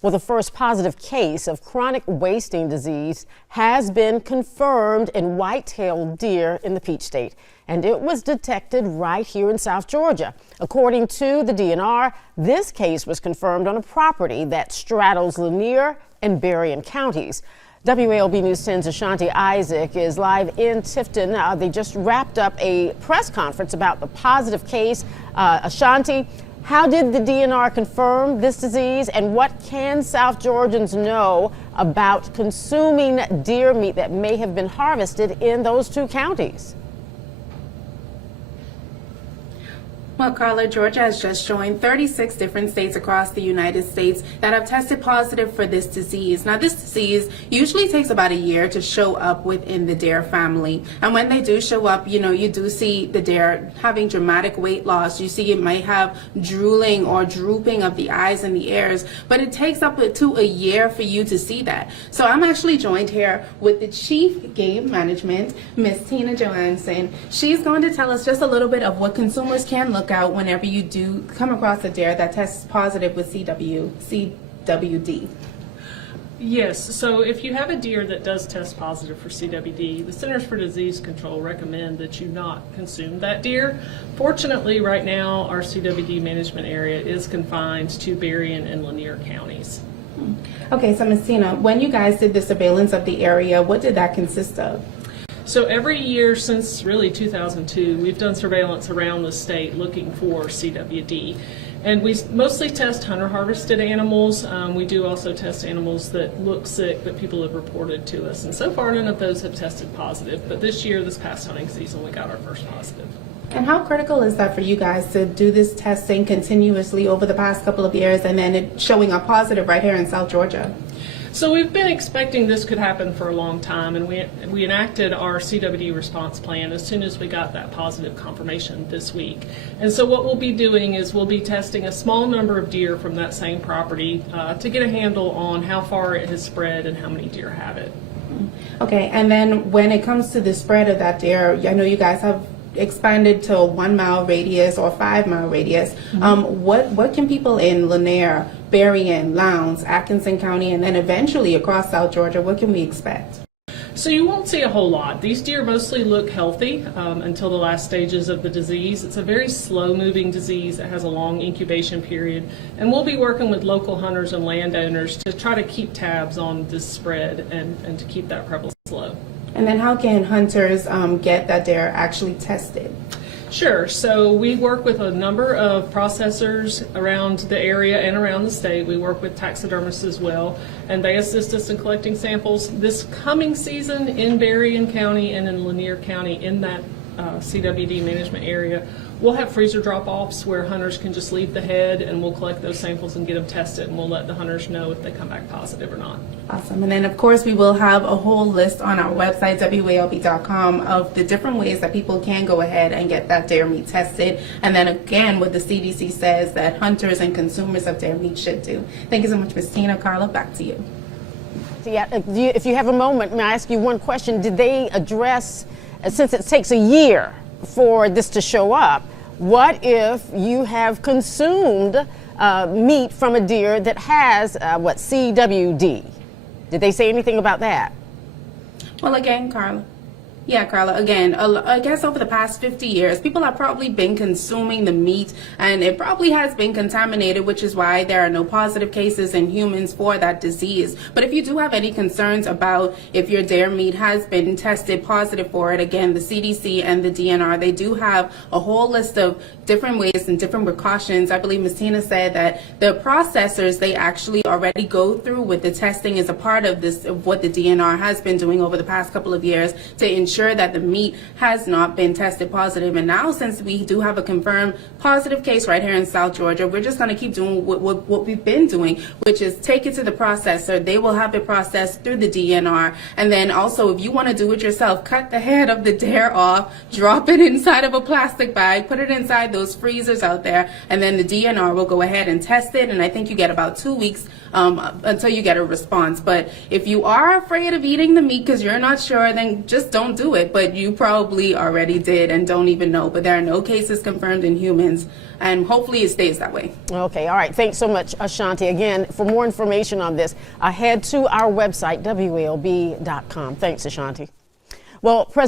Well, the first positive case of chronic wasting disease has been confirmed in white-tailed deer in the Peach State, and it was detected right here in South Georgia. According to the DNR, this case was confirmed on a property that straddles Lanier and Berrien counties. WALB News 10's Ashanti Isaac is live in Tifton. They just wrapped up a press conference about the positive case. Ashanti, how did the DNR confirm this disease, and what can South Georgians know about consuming deer meat that may have been harvested in those two counties? Well, Carla, Georgia has just joined 36 different states across the United States that have tested positive for this disease. Now, this disease usually takes about a year to show up within the deer family. And when they do show up, you do see the deer having dramatic weight loss. You see it might have drooling or drooping of the eyes and the ears, but it takes up to a year for you to see that. So I'm actually joined here with the Chief Game Management, Miss Tina Johansson. She's going to tell us just a little bit of what consumers can look out whenever you do come across a deer that tests positive with CWD. Yes, so if you have a deer that does test positive for CWD, the Centers for Disease Control recommend that you not consume that deer. Fortunately, right now, our CWD management area is confined to Berrien and Lanier counties. Okay, so Ms. Tina, when you guys did the surveillance of the area, what did that consist of? So every year since really 2002, we've done surveillance around the state looking for CWD. And we mostly test hunter-harvested animals. We do also test animals that look sick that people have reported to us. And so far, none of those have tested positive. But this year, this past hunting season, we got our first positive. And how critical is that for you guys to do this testing continuously over the past couple of years and then it showing up positive right here in South Georgia? So we've been expecting this could happen for a long time, and we enacted our CWD response plan as soon as we got that positive confirmation this week. And so what we'll be doing is we'll be testing a small number of deer from that same property to get a handle on how far it has spread and how many deer have it. Okay, and then when it comes to the spread of that deer, I know you guys have expanded to a 1 mile radius or 5 mile radius. What can people in Lanier, Berrien, Lowndes, Atkinson County, and then eventually across South Georgia, what can we expect? So you won't see a whole lot. These deer mostly look healthy until the last stages of the disease. It's a very slow-moving disease. It has a long incubation period, and we'll be working with local hunters and landowners to try to keep tabs on this spread and to keep that prevalence low. And then how can hunters get that they're actually tested? Sure. So we work with a number of processors around the area and around the state. We work with taxidermists as well, and they assist us in collecting samples. This coming season in Berrien County and in Lanier County in that CWD management area, we'll have freezer drop-offs where hunters can just leave the head and we'll collect those samples and get them tested, and we'll let the hunters know if they come back positive or not. Awesome. And then of course we will have a whole list on our website, WALB.com, of the different ways that people can go ahead and get that deer meat tested. And then again, what the CDC says that hunters and consumers of deer meat should do. Thank you so much, Ms. Tina. Carla, back to you. Yeah, if you have a moment, may I ask you one question? Did they address, since it takes a year for this to show up, what if you have consumed meat from a deer that has CWD? Did they say anything about that? Well, again, Carla. Yeah, Carla, again, I guess over the past 50 years, people have probably been consuming the meat and it probably has been contaminated, which is why there are no positive cases in humans for that disease. But if you do have any concerns about if your deer meat has been tested positive for it, again, the CDC and the DNR, they do have a whole list of different ways and different precautions. I believe Ms. Tina said that the processors, they actually already go through with the testing as a part of this, of what the DNR has been doing over the past couple of years to ensure that the meat has not been tested positive. And now, since we do have a confirmed positive case right here in South Georgia, we're just going to keep doing what we've been doing, which is take it to the processor. They will have it processed through the DNR. And then also, if you want to do it yourself, cut the head of the deer off, drop it inside of a plastic bag, put it inside those freezers out there, and then the DNR will go ahead and test it. And I think you get about 2 weeks until you get a response. But if you are afraid of eating the meat because you're not sure, then just don't do do it, but you probably already did and don't even know. But there are no cases confirmed in humans, and hopefully it stays that way. Okay, all right. Thanks so much, Ashanti. Again, for more information on this, head to our website, WLB.com. Thanks, Ashanti. Well, President